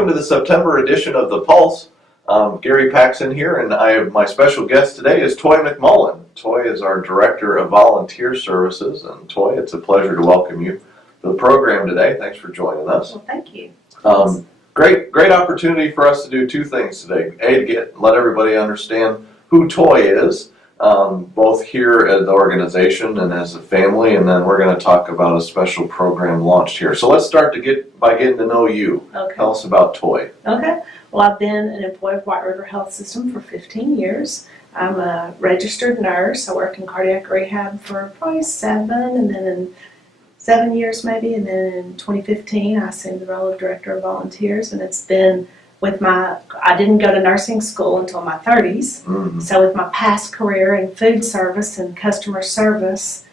welcome to the September edition of The Pulse. Gary Paxson here, and I have my special guest today is Toy McMullen. Toy is our Director of Volunteer Services, and Toy, it's a pleasure to welcome you to the program today. Thanks for joining us. Well, thank you. Great opportunity for us to do two things today. A, to let everybody understand who Toy is, both here at the organization and as a family, and then we're going to talk about a special program launched here. So let's start by getting to know you. Okay. Tell us about Toy. Okay. Well, I've been an employee of White River Health System for 15 years. I'm a registered nurse. I worked in cardiac rehab for probably 7 years maybe, and then in 2015 I assumed the role of Director of Volunteers, and it's been I didn't go to nursing school until my 30s, so with my past career in food service and customer service,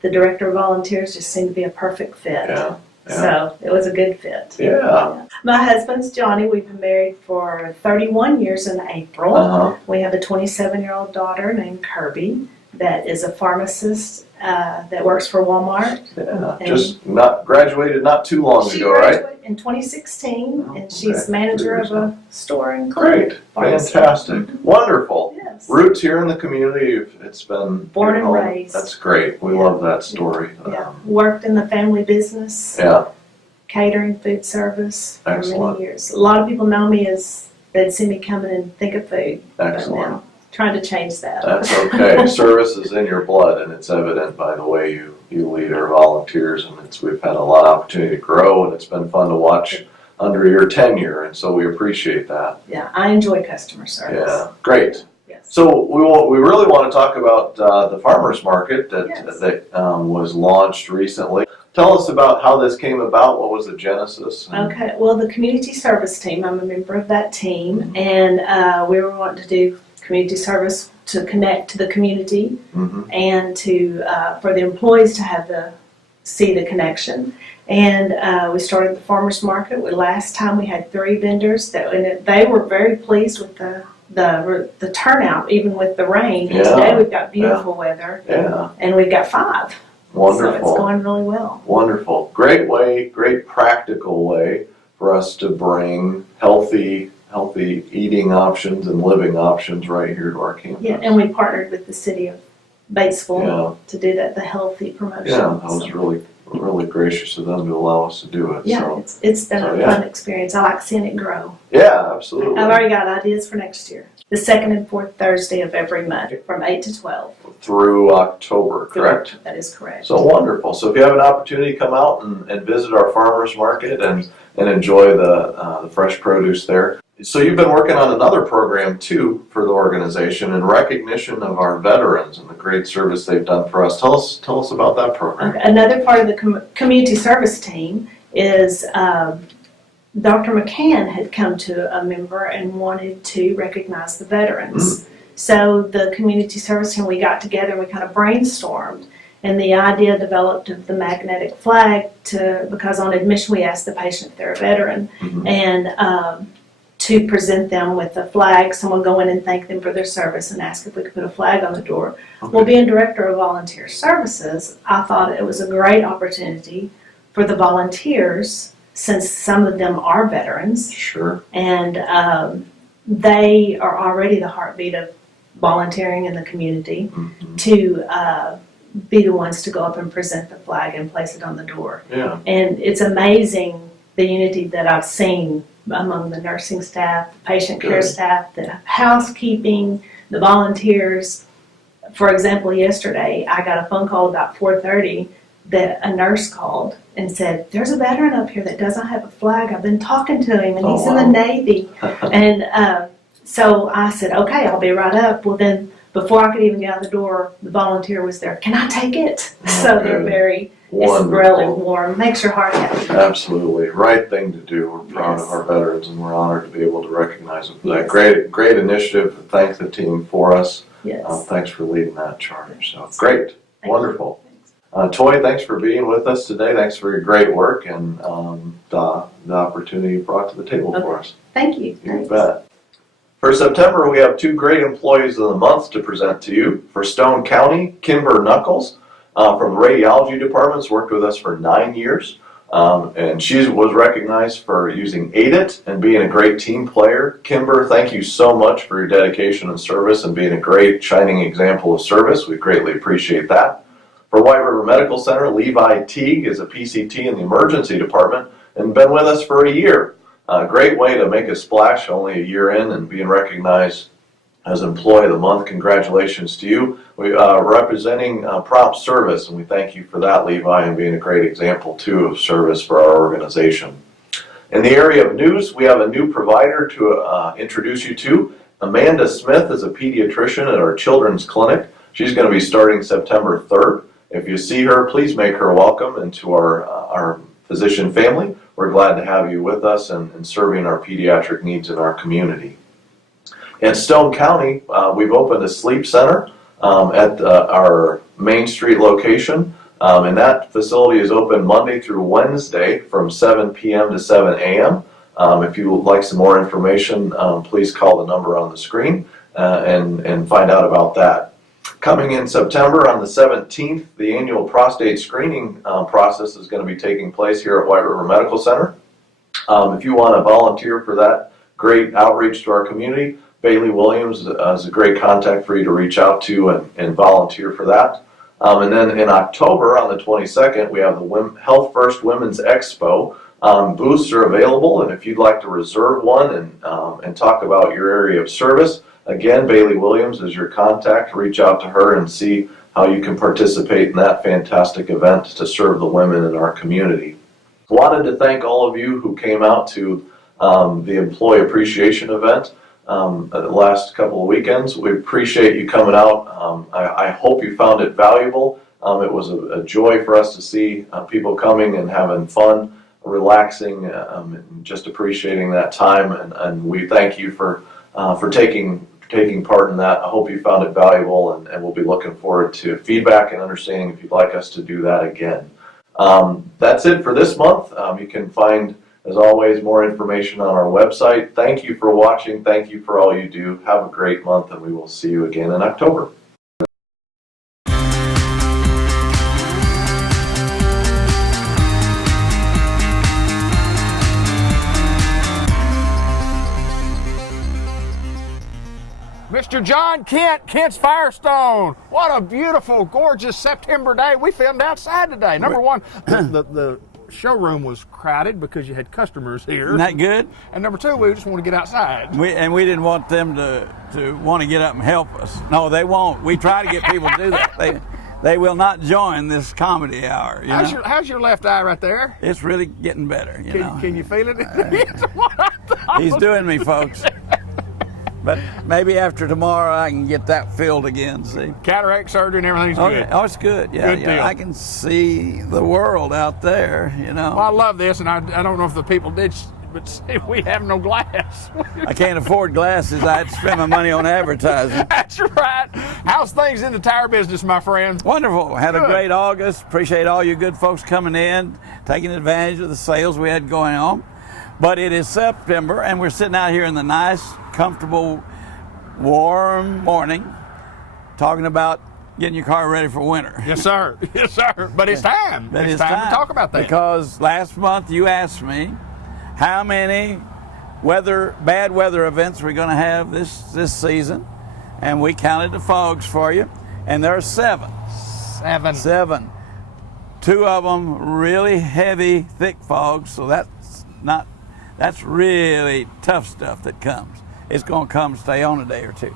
the Director of Volunteers just seemed to be a perfect fit. Yeah. So it was a good fit. Yeah. My husband's Johnny. We've been married for 31 years in April. We have a 27-year-old daughter named Kirby that is a pharmacist that works for Walmart. Yeah. Just graduated not too long ago, right? She graduated in 2016, and she's manager of a store in Cleveland. Great. Fantastic. Wonderful. Yes. Roots here in the community. It's been Born and raised. That's great. We love that story. Yeah. Worked in the family business. Yeah. Catering, food service for Excellent. many years. A lot of people know me as they'd see me coming and think of food. Excellent. But now, trying to change that. That's okay. Service is in your blood, and it's evident by the way you lead our volunteers, and we've had a lot of opportunity to grow, and it's been fun to watch under your tenure, and so we appreciate that. Yeah, I enjoy customer service. Yeah, great. Yes. So we really want to talk about the farmers market that was launched recently. Tell us about how this came about. What was the genesis? Okay, well, the community service team, I'm a member of that team, and we were wanting to do community service to connect to the community and to for the employees to see the connection. And we started the farmers market. Last time we had 3 vendors and they were very pleased with the turnout, even with the rain. And today we've got beautiful weather, and we've got 5. Wonderful. So it's going really well. Wonderful. Great practical way for us to bring healthy eating options and living options right here to our campus. Yeah, and we partnered with the city of Batesville to do the healthy promotion. Yeah, that was really gracious of them to allow us to do it. Yeah, so, it's been a fun experience. I like seeing it grow. Yeah, absolutely. I've already got ideas for next year. The 2nd and 4th Thursday of every month from 8 to 12. Through October, correct? That is correct. So wonderful. So if you have an opportunity to come out and visit our farmers market and enjoy the fresh produce there. So you've been working on another program too for the organization in recognition of our veterans and the great service they've done for us. Tell us about that program. Okay. Another part of the community service team is Dr. McCann had come to a member and wanted to recognize the veterans. So the community service team, we got together and we kind of brainstormed, and the idea developed of the magnetic flag because on admission we asked the patient if they're a veteran, and to present them with a flag, someone go in and thank them for their service and ask if we could put a flag on the door. Okay. Well, being Director of Volunteer Services, I thought it was a great opportunity for the volunteers, since some of them are veterans. Sure. And they are already the heartbeat of volunteering in the community, to be the ones to go up and present the flag and place it on the door. Yeah. And it's amazing the unity that I've seen among the nursing staff, the patient care staff, the housekeeping, the volunteers. For example, yesterday I got a phone call about 4:30 that a nurse called and said, "There's a veteran up here that doesn't have a flag. I've been talking to him, and he's in the Navy." And so I said, "Okay, I'll be right up." Well, then before I could even get out the door, the volunteer was there. "Can I take it?" So they're very. It's really warm. Makes your heart happy. Absolutely. Right thing to do. We're proud of our veterans, and we're honored to be able to recognize them for that great initiative. Thank the team for us. Yes. Thanks for leading that charge. So great. Wonderful. Toy, thanks for being with us today. Thanks for your great work and the opportunity you brought to the table for us. Thank you. You bet. For September, we have 2 great employees of the month to present to you. For Stone County, Kimber Knuckles from the radiology department's worked with us for 9 years. And she was recognized for using AIDIT and being a great team player. Kimber, thank you so much for your dedication and service and being a great shining example of service. We greatly appreciate that. For White River Medical Center, Levi Teague is a PCT in the emergency department and been with us for a year. A great way to make a splash only a year in and being recognized as Employee of the Month. Congratulations to you. We are representing prompt service, and we thank you for that, Levi, and being a great example too of service for our organization. In the area of news, we have a new provider to introduce you to. Amanda Smith is a pediatrician at our children's clinic. She's going to be starting September 3rd. If you see her, please make her welcome into our physician family. We're glad to have you with us and serving our pediatric needs in our community. In Stone County, we've opened a sleep center at our Main Street location, and that facility is open Monday through Wednesday from 7 p.m. to 7 a.m. If you would like some more information, please call the number on the screen and find out about that. Coming in September on the 17th, the annual prostate screening process is going to be taking place here at White River Medical Center. If you want to volunteer for that great outreach to our community, Bailey Williams is a great contact for you to reach out to and volunteer for that. And then in October, on the 22nd, we have the Health First Women's Expo. Booths are available, and if you'd like to reserve one and talk about your area of service, again, Bailey Williams is your contact. Reach out to her and see how you can participate in that fantastic event to serve the women in our community. Wanted to thank all of you who came out to the Employee Appreciation event the last couple of weekends. We appreciate you coming out. I hope you found it valuable. It was a joy for us to see people coming and having fun, relaxing, and just appreciating that time. And we thank you for taking part in that. I hope you found it valuable, and we'll be looking forward to feedback and understanding if you'd like us to do that again. That's it for this month. You can find, as always, more information on our website. Thank you for watching. Thank you for all you do. Have a great month, and we will see you again in October. Mr. John Kent, Kent's Firestone. What a beautiful, gorgeous September day. We filmed outside today. Number one, the showroom was crowded because you had customers here. Isn't that good? And number two, we just want to get outside. We didn't want them to want to get up and help us. No, they won't. We try to get people to do that. They will not join this comedy hour. How's your left eye right there? It's really getting better. Can you feel it? He's doing me, folks. But maybe after tomorrow I can get that filled again, see. Cataract surgery and everything's good. Oh, it's good. Yeah, Good deal. I can see the world out there, Well, I love this, and I don't know if the people did, but see, we have no glass. I can't afford glasses. I had to spend my money on advertising. That's right. How's things in the tire business, my friend? Wonderful. Had Good. a great August. Appreciate all you good folks coming in, taking advantage of the sales we had going on. But it is September, and we're sitting out here in the nice, comfortable, warm morning talking about getting your car ready for winter. Yes, sir. Yes, sir. But it's time. It's time to talk about that. Because last month you asked me how many bad weather events we're going to have this season, and we counted the fogs for you, and there are seven. Seven. Two of them really heavy, thick fogs, so that's really tough stuff that comes. It's going to come stay on a day or two.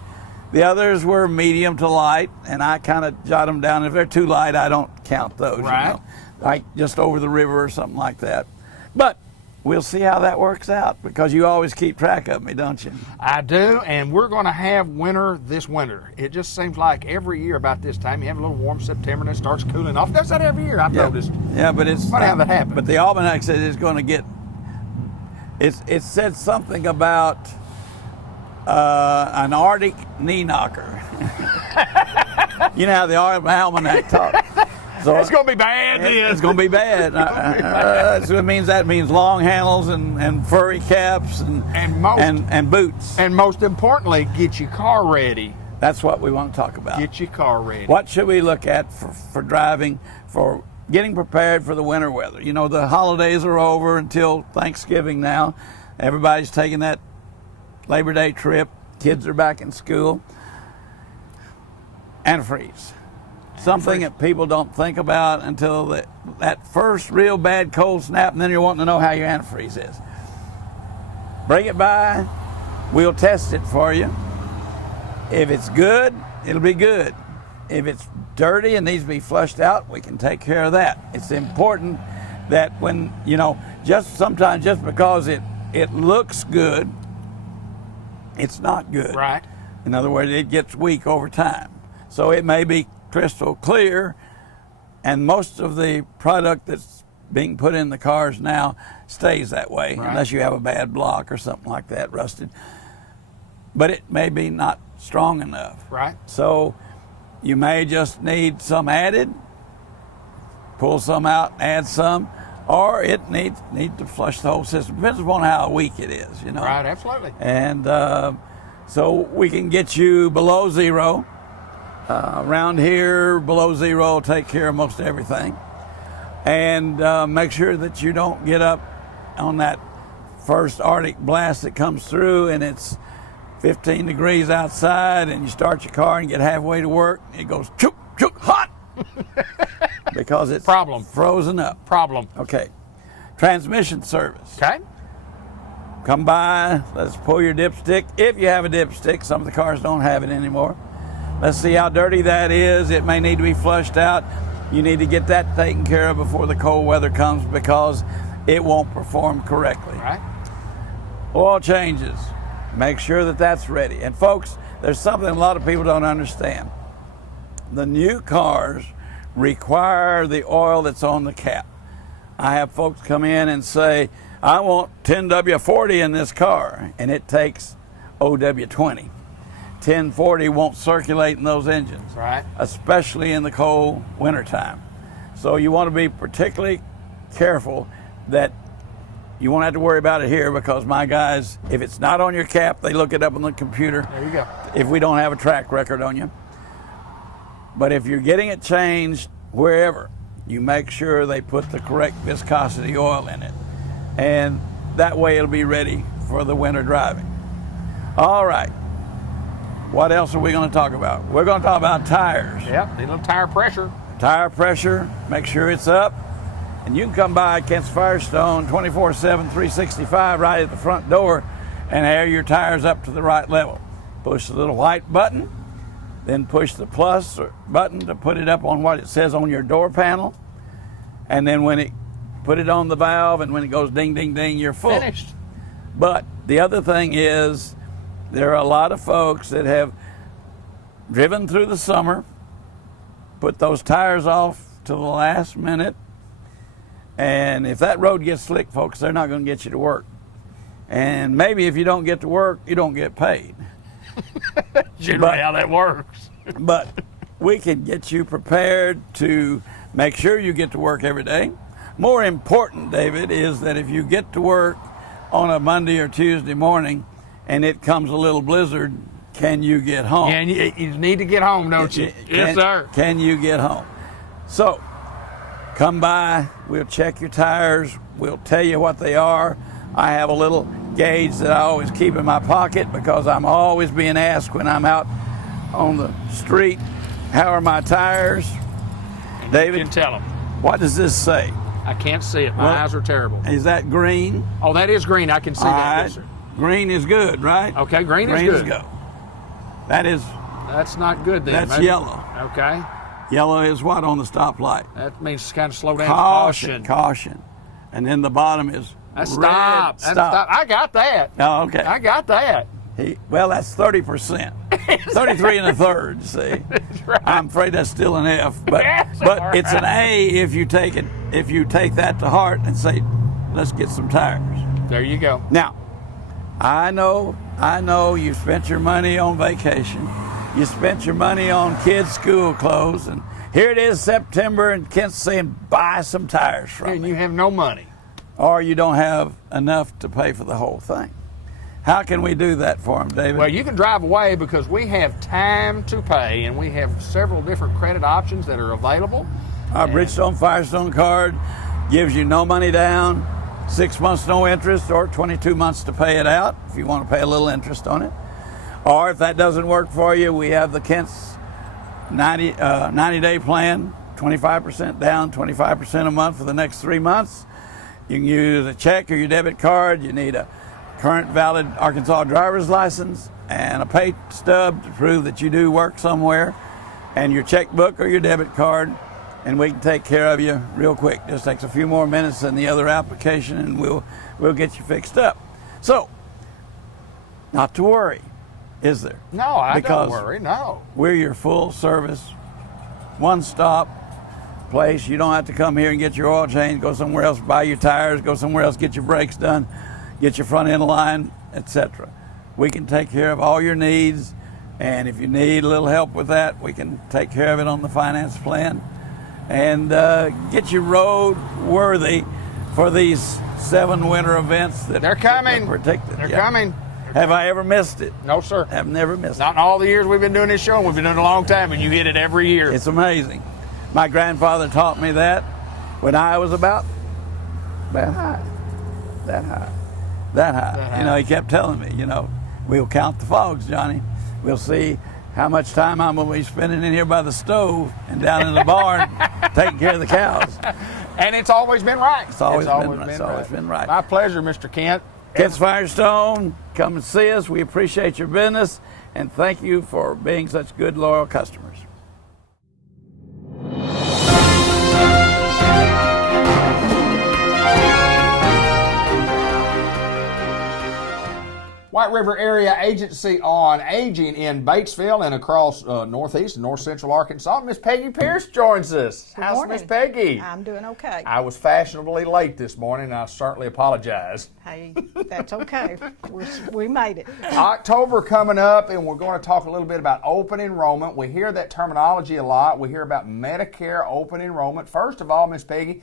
The others were medium to light, and I kind of jot them down. If they're too light, I don't count those. Right. Like just over the river or something like that. But we'll see how that works out, because you always keep track of me, don't you? I do, and we're going to have winter this winter. It just seems like every year about this time, you have a little warm September, and it starts cooling off. It does that every year, I've noticed. Yeah, but it's funny how that happens. But the almanac said it's going to get. It said something about an Arctic knee knocker. You know how the almanac talks. So it's going to be bad. It's going to be bad. So that means long handles and furry caps and boots. And most importantly, get your car ready. That's what we want to talk about. Get your car ready. What should we look at for driving for getting prepared for the winter weather. You know, the holidays are over until Thanksgiving now. Everybody's taking that Labor Day trip. Kids are back in school. Antifreeze. Something that people don't think about until that first real bad cold snap, and then you're wanting to know how your antifreeze is. Bring it by. We'll test it for you. If it's good, it'll be good. If it's dirty and needs to be flushed out, we can take care of that. It's important that when, you know, sometimes just because it looks good, it's not good. Right. In other words, it gets weak over time. So it may be crystal clear, and most of the product that's being put in the cars now stays that way, right, unless you have a bad block or something like that, rusted. But it may be not strong enough. Right. So you may just need some added, pull some out, add some, or it needs to flush the whole system. Depends upon how weak it is, you know. Right, absolutely. And so we can get you below zero. Around here, below zero will take care of most everything. And make sure that you don't get up on that first Arctic blast that comes through and it's 15 degrees outside and you start your car and get halfway to work, it goes chook, chook, hot. Because it's frozen up. Problem. Okay. Transmission service. Okay. Come by, let's pull your dipstick. If you have a dipstick, some of the cars don't have it anymore. Let's see how dirty that is. It may need to be flushed out. You need to get that taken care of before the cold weather comes because it won't perform correctly. Right. Oil changes. Make sure that that's ready. And folks, there's something a lot of people don't understand. The new cars require the oil that's on the cap. I have folks come in and say, I want 10W40 in this car, and it takes OW20. 1040 won't circulate in those engines, right, especially in the cold wintertime. So you want to be particularly careful that you won't have to worry about it here because my guys, if it's not on your cap, they look it up on the computer. There you go. If we don't have a track record on you. But if you're getting it changed wherever, you make sure they put the correct viscosity oil in it. And that way it'll be ready for the winter driving. All right. What else are we going to talk about? We're going to talk about tires. Yep, need a little tire pressure. Tire pressure, make sure it's up. And you can come by Kent's Firestone 24/7, 365 right at the front door and air your tires up to the right level. Push the little white button, then push the plus button to put it up on what it says on your door panel. And then when it put it on the valve and when it goes ding, ding, ding, you're full. Finished. But the other thing is, there are a lot of folks that have driven through the summer, put those tires off to the last minute, and if that road gets slick, folks, they're not going to get you to work. And maybe if you don't get to work, you don't get paid. Generally how that works. But we can get you prepared to make sure you get to work every day. More important, David, is that if you get to work on a Monday or Tuesday morning, and it comes a little blizzard, can you get home? And you need to get home, don't you? Yes, sir. Can you get home? So, come by, we'll check your tires, we'll tell you what they are. I have a little gauge that I always keep in my pocket because I'm always being asked when I'm out on the street, how are my tires? David, You can tell them. what does this say? I can't see it. My eyes are terrible. Is that green? Oh, that is green. I can see All that. right. Yes, sir. Green is good, right? Okay, green is Green good. is go. That is, That's not good then. that's maybe. yellow. Okay. Yellow is what on the stoplight? That means kind of slow down. Caution, caution. And then the bottom is That's red. stop. That's stop. I got that. Oh, okay. I got that. Well, that's 30%. 33 and a third, see. Right. I'm afraid that's still an F, but That's but all it's an right. A if you take that to heart and say, let's get some tires. There you go. Now, I know you spent your money on vacation. You spent your money on kids' school clothes, and here it is September, and Kent's saying, buy some tires from And me. you have no money. Or you don't have enough to pay for the whole thing. How can we do that for them, David? Well, you can drive away because we have time to pay, and we have several different credit options that are available. Our Bridgestone Firestone card gives you no money down, 6 months no interest, or 22 months to pay it out if you want to pay a little interest on it. Or if that doesn't work for you, we have the Kent's 90-day plan, 25% down, 25% a month for the next 3 months. You can use a check or your debit card. You need a current valid Arkansas driver's license and a pay stub to prove that you do work somewhere, and your checkbook or your debit card, and we can take care of you real quick. Just takes a few more minutes than the other application, and we'll get you fixed up. So, not to worry, is there? No, I Because don't worry, no. we're your full service, one-stop place. You don't have to come here and get your oil change, go somewhere else, buy your tires, go somewhere else, get your brakes done, get your front end line, etc. We can take care of all your needs, and if you need a little help with that, we can take care of it on the finance plan and get you road worthy for these 7 winter events that They're coming. That predicted. They're Yeah. coming. Have I ever missed it? No, sir. Have never missed Not it. in all the years we've been doing this show, and we've been doing it a long time, and you hit it every year. It's amazing. My grandfather taught me that when I was about that high. You know, he kept telling me, we'll count the fogs, Johnny. We'll see how much time I'm going to be spending in here by the stove and down in the barn taking care of the cows. And it's always been right. It's always been right. My pleasure, Mr. Kent. Kent's Firestone, come and see us. We appreciate your business, and thank you for being such good, loyal customers. White River Area Agency on Aging in Batesville and across northeast and north central Arkansas. Miss Peggy Pierce joins us. Good How's morning. Miss Peggy? I'm doing okay. I was fashionably late this morning, and I certainly apologize. Hey, that's okay. We made it. October coming up, and we're going to talk a little bit about open enrollment. We hear that terminology a lot. We hear about Medicare open enrollment. First of all, Miss Peggy,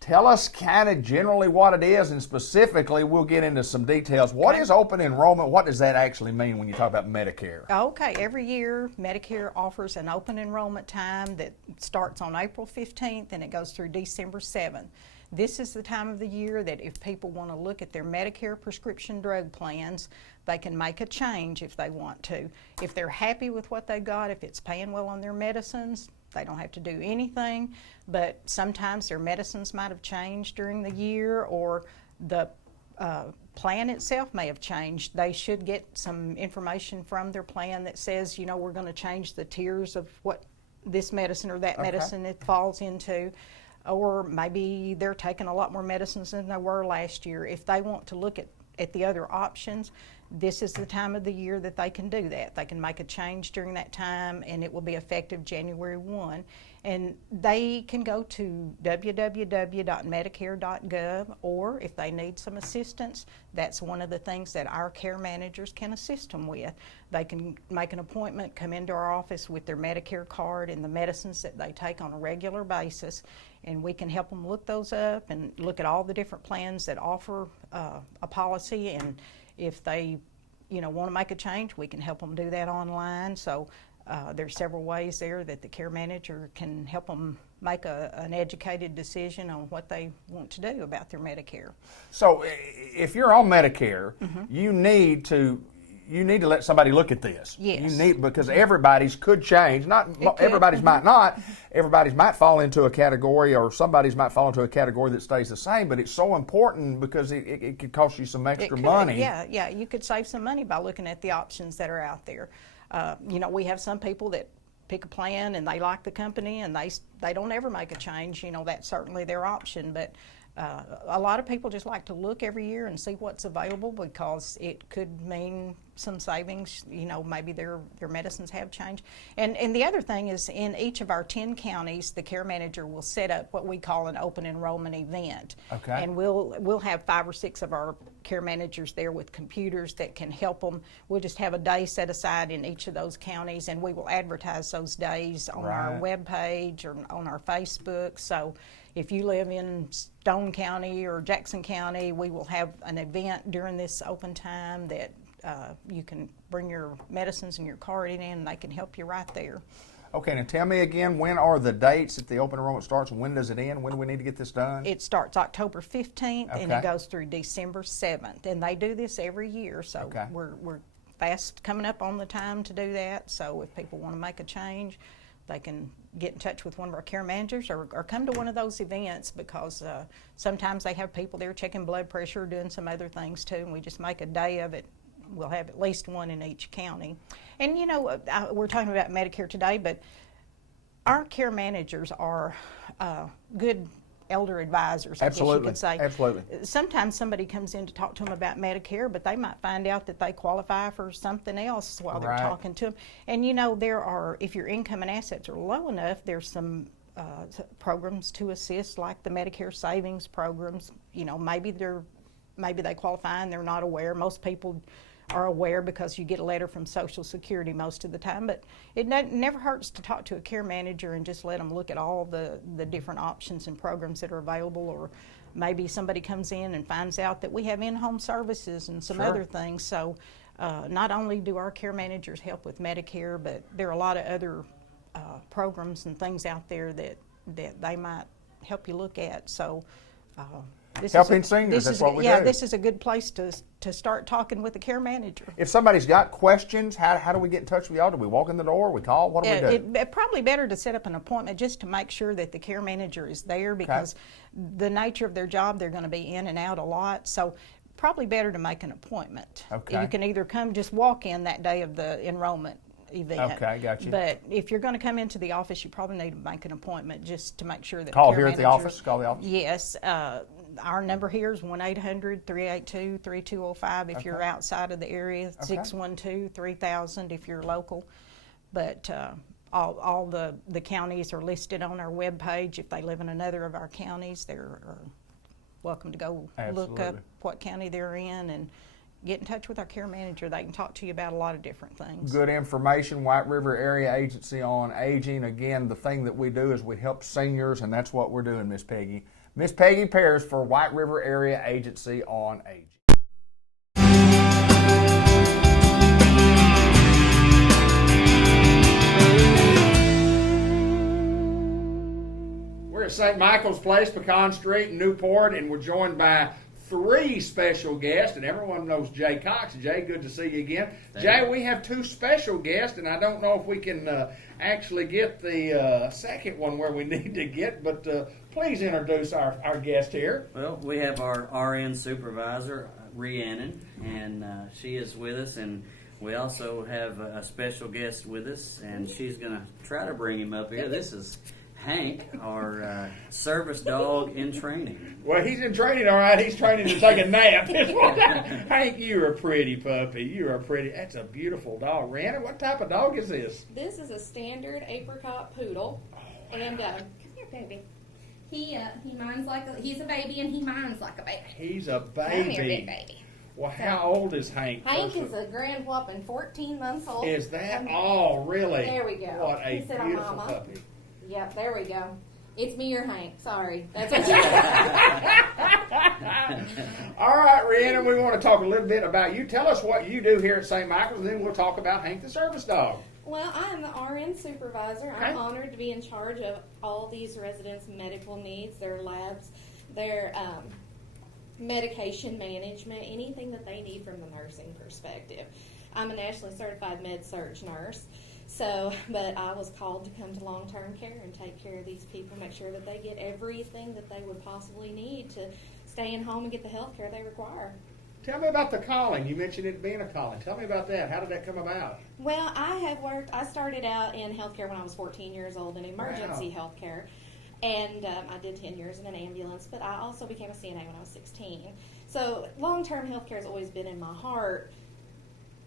tell us kind of generally what it is, and specifically, we'll get into some details. What is open enrollment? What does that actually mean when you talk about Medicare? Okay, every year Medicare offers an open enrollment time that starts on April 15th and it goes through December 7th. This is the time of the year that if people want to look at their Medicare prescription drug plans, they can make a change if they want to. If they're happy with what they got, if it's paying well on their medicines, they don't have to do anything, but sometimes their medicines might have changed during the year, or the plan itself may have changed. They should get some information from their plan that says, we're going to change the tiers of what this medicine or that medicine it falls into. Or maybe they're taking a lot more medicines than they were last year. If they want to look at the other options, this is the time of the year that they can do that. They can make a change during that time, and it will be effective January 1. And they can go to www.medicare.gov, or if they need some assistance, that's one of the things that our care managers can assist them with. They can make an appointment, come into our office with their Medicare card and the medicines that they take on a regular basis, and we can help them look those up and look at all the different plans that offer a policy. And if they want to make a change, we can help them do that online. So there's several ways there that the care manager can help them make an educated decision on what they want to do about their Medicare. So if you're on Medicare, you need to let somebody look at this. Yes. Because everybody's could change. Everybody's might not. Everybody's might fall into a category, or somebody's might fall into a category that stays the same. But it's so important because it could cost you some extra money. Yeah, you could save some money by looking at the options that are out there. We have some people that pick a plan and they like the company and they don't ever make a change. That's certainly their option. But a lot of people just like to look every year and see what's available, because it could mean some savings. Maybe their medicines have changed. And the other thing is, in each of our 10 counties, the care manager will set up what we call an open enrollment event. Okay. And we'll have 5 or 6 of our care managers there with computers that can help them. We'll just have a day set aside in each of those counties, and we will advertise those days on our webpage or on our Facebook. So if you live in Stone County or Jackson County, we will have an event during this open time that you can bring your medicines and your card in, and they can help you right there. Okay, now tell me again, when are the dates that the open enrollment starts, and when does it end? When do we need to get this done? It starts October 15th and Okay. it goes through December 7th. And they do this every year, so Okay. we're fast coming up on the time to do that. So if people want to make a change, they can get in touch with one of our care managers or come to one of those events, because sometimes they have people there checking blood pressure, doing some other things too, and we just make a day of it. We'll have at least one in each county. And you know, we're talking about Medicare today, but our care managers are good elder advisors, I guess you could say. Absolutely. Sometimes somebody comes in to talk to them about Medicare, but they might find out that they qualify for something else while they're Right. talking to them. And you know, there are, if your income and assets are low enough, there's some programs to assist, like the Medicare savings programs. You know, maybe they qualify and they're not aware. Most people are aware because you get a letter from Social Security most of the time, but it never hurts to talk to a care manager and just let them look at all the different options and programs that are available. Or maybe somebody comes in and finds out that we have in-home services and some Sure. other things. So not only do our care managers help with Medicare, but there are a lot of other programs and things out there that they might help you look at. So Helping seniors, that's what we yeah, do. this is a good place to start talking with the care manager. If somebody's got questions, how do we get in touch with y'all? Do we walk in the door? We call? What do we do? It's probably better to set up an appointment just to make sure that the care manager is there, because the nature of their job, they're going to be in and out a lot. So probably better to make an appointment. Okay. You can either just walk in that day of the enrollment event. Okay, got you. But if you're going to come into the office, you probably need to make an appointment just to make sure that Call the care here at the manager- office? Call the office? Yes. Our number here is 1-800-382-3205 if you're outside of the area, 612-3000 if you're local. But all the counties are listed on our webpage. If they live in another of our counties, they're welcome to go look up Absolutely. what county they're in and get in touch with our care manager. They can talk to you about a lot of different things. Good information. White River Area Agency on Aging. Again, the thing that we do is we help seniors, and that's what we're doing, Miss Peggy. Miss Peggy Pears for White River Area Agency on Aging. We're at St. Michael's Place, Pecan Street in Newport, and we're joined by three special guests, and everyone knows Jay Cox. Jay, good to see you again. Jay, we have two special guests, and I don't know if we can actually get the second one where we need to get, but please introduce our guest here. Well, we have our RN supervisor, Rhiannon, and she is with us, and we also have a special guest with us, and she's going to try to bring him up here. This is Hank, our service dog in training. Well, he's in training, all right. He's training to take a nap. Hank, you're a pretty puppy. You are pretty. That's a beautiful dog. Rhiannon, what type of dog is this? This is a standard apricot poodle, and come here, baby. He minds he's a baby, and he minds like a baby. He's a Come here, big baby. baby. Well, how old is Hank? Hank is a grand whopping 14 months old. Is that Come- all, really? There we go. What a He said, "I'm beautiful Mama." puppy. Yep, there we go. It's me or Hank. Sorry, that's what you. All right, Rhiannon, we want to talk a little bit about you. Tell us what you do here at St. Michael's, and then we'll talk about Hank the service dog. Well, I am the RN supervisor. Okay. I'm honored to be in charge of all these residents' medical needs, their labs, their medication management, anything that they need from the nursing perspective. I'm a nationally certified med-surg nurse, but I was called to come to long-term care and take care of these people, make sure that they get everything that they would possibly need to stay in home and get the health care they require. Tell me about the calling. You mentioned it being a calling. Tell me about that. How did that come about? Well, I started out in healthcare when I was 14 years old in emergency healthcare. And I did 10 years in an ambulance, but I also became a CNA when I was 16. So long-term healthcare has always been in my heart,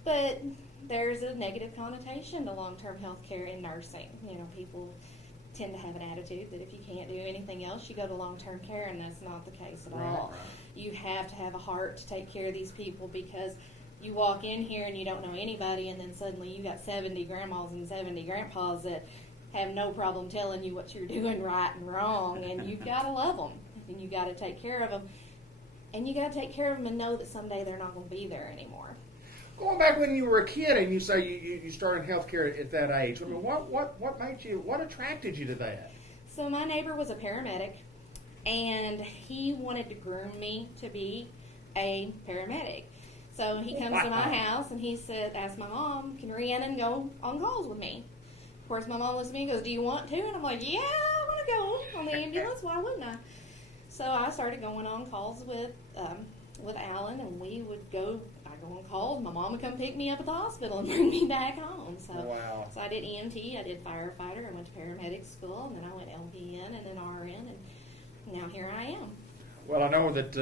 but there's a negative connotation to long-term healthcare in nursing. You know, people tend to have an attitude that if you can't do anything else, you go to long-term care, and that's not the case at all. Right. You have to have a heart to take care of these people, because you walk in here and you don't know anybody, and then suddenly you got 70 grandmas and 70 grandpas that have no problem telling you what you're doing right and wrong, and you've got to love them, and you got to take care of them, and you got to take care of them and know that someday they're not going to be there anymore. Going back when you were a kid and you say you started in healthcare at that age, I mean, what attracted you to that? So my neighbor was a paramedic, and he wanted to groom me to be a paramedic. So he comes to my house and he asked my mom, can Rhiannon go on calls with me? Of course, my mom looks at me and goes, do you want to? And I'm like, yeah, I want to go on the ambulance. Why wouldn't I? So I started going on calls with Alan, and we would go. I go on calls. My mom would come pick me up at the hospital and bring me back home. So, wow. So I did EMT, I did firefighter, I went to paramedic school, and then I went LPN and then RN, and now here I am. Well, I know that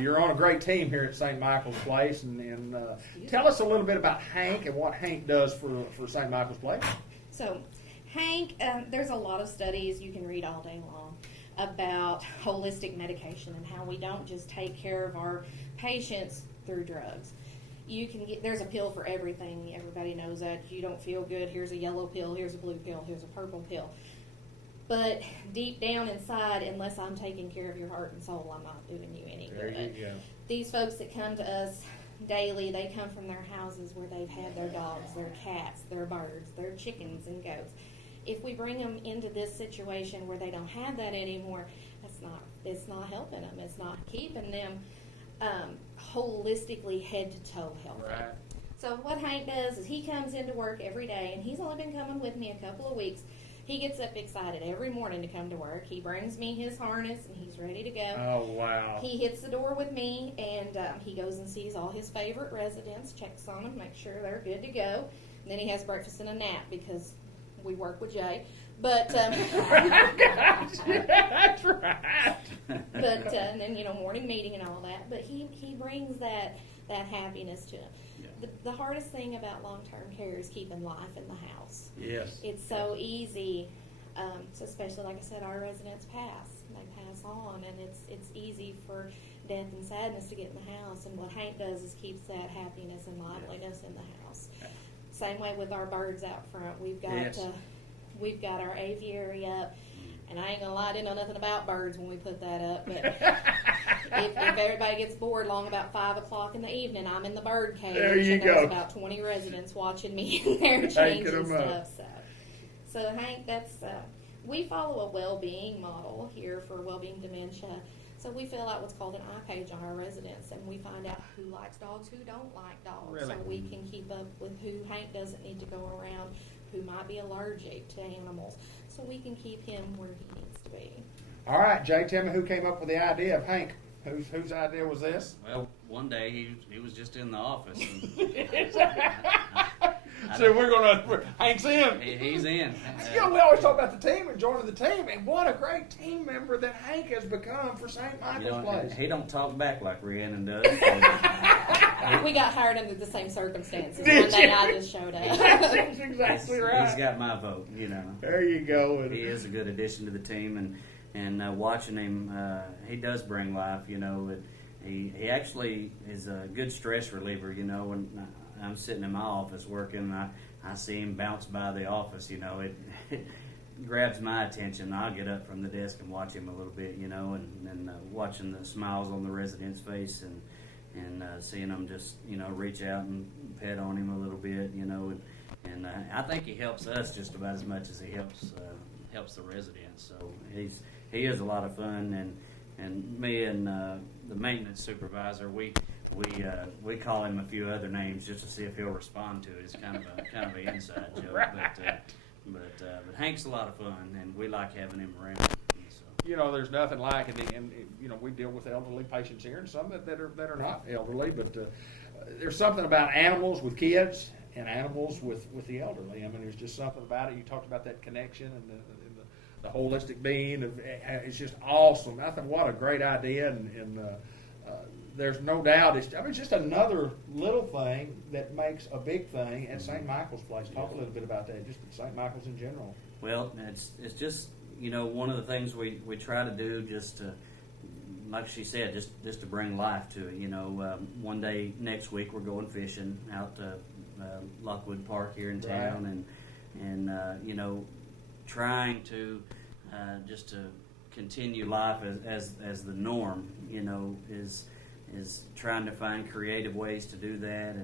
you're on a great team here at St. Michael's Place, and tell us a little bit about Hank and what Hank does for St. Michael's Place. So, Hank, there's a lot of studies you can read all day long about holistic medication and how we don't just take care of our patients through drugs. There's a pill for everything. Everybody knows that. If you don't feel good, here's a yellow pill, here's a blue pill, here's a purple pill. But deep down inside, unless I'm taking care of your heart and soul, I'm not doing you any good. There you go. These folks that come to us daily, they come from their houses where they've had their dogs, their cats, their birds, their chickens and goats. If we bring them into this situation where they don't have that anymore, it's not helping them. It's not keeping them holistically head to toe healthy. Right. So what Hank does is he comes into work every day, and he's only been coming with me a couple of weeks. He gets up excited every morning to come to work. He brings me his harness, and he's ready to go. Oh, wow. He hits the door with me, and he goes and sees all his favorite residents, checks on them, makes sure they're good to go. And then he has breakfast and a nap because we work with Jay. But That's right. but and then morning meeting and all that. But he brings that happiness to him. Yeah. The hardest thing about long-term care is keeping life in the house. Yes. It's so easy, so especially like I said, our residents pass. They pass on, and it's easy for death and sadness to get in the house. And what Hank does is keeps that happiness and liveliness in the house. Same way with our birds out front. We've got our aviary up, and I ain't gonna lie, I didn't know nothing about birds when we put that up. But if everybody gets bored long about 5 o'clock in the evening, I'm in the bird cage. There you and go. There's about 20 residents watching me in there changing up. stuff. So Hank, we follow a well-being model here for well-being dementia. So we fill out what's called an I-page on our residents, and we find out who likes dogs, who don't like dogs. Really? So we can keep up with who Hank doesn't need to go around, who might be allergic to animals. So we can keep him where he needs to be. All right, Jay, tell me who came up with the idea of Hank. Whose idea was this? Well, one day he was just in the office. And So Hank's in. he's in. We always talk about the team and joining the team, and what a great team member that Hank has become for St. Michael's Place. He don't talk back like Rhiannon does. We got hired under the same circumstances. Did One day you? I just showed up. That's exactly right. He's got my vote, There you go. He is a good addition to the team, and watching him, he does bring life. He actually is a good stress reliever. When I'm sitting in my office working, I see him bounce by the office. It grabs my attention. I'll get up from the desk and watch him a little bit. And watching the smiles on the resident's face and seeing them just reach out and pet on him a little bit. And I think he helps us just about as much as he helps the residents. So he is a lot of fun, and me and the maintenance supervisor, we call him a few other names just to see if he'll respond to it. It's kind of an inside joke, Right. but Hank's a lot of fun, and we like having him around. So. There's nothing like it, and we deal with elderly patients here, and some that are not elderly, but there's something about animals with kids and animals with the elderly. I mean, there's just something about it. You talked about that connection and the holistic being. It's just awesome. I think what a great idea, and there's no doubt it's just another little thing that makes a big thing at St. Michael's Place. Talk a little bit about that, just at St. Michael's in general. Well, it's just one of the things we try to do, just to, like she said, just to bring life to it. One day next week we're going fishing out to Lockwood Park here in town, right. and trying to just to continue life as the norm. Is trying to find creative ways to do that,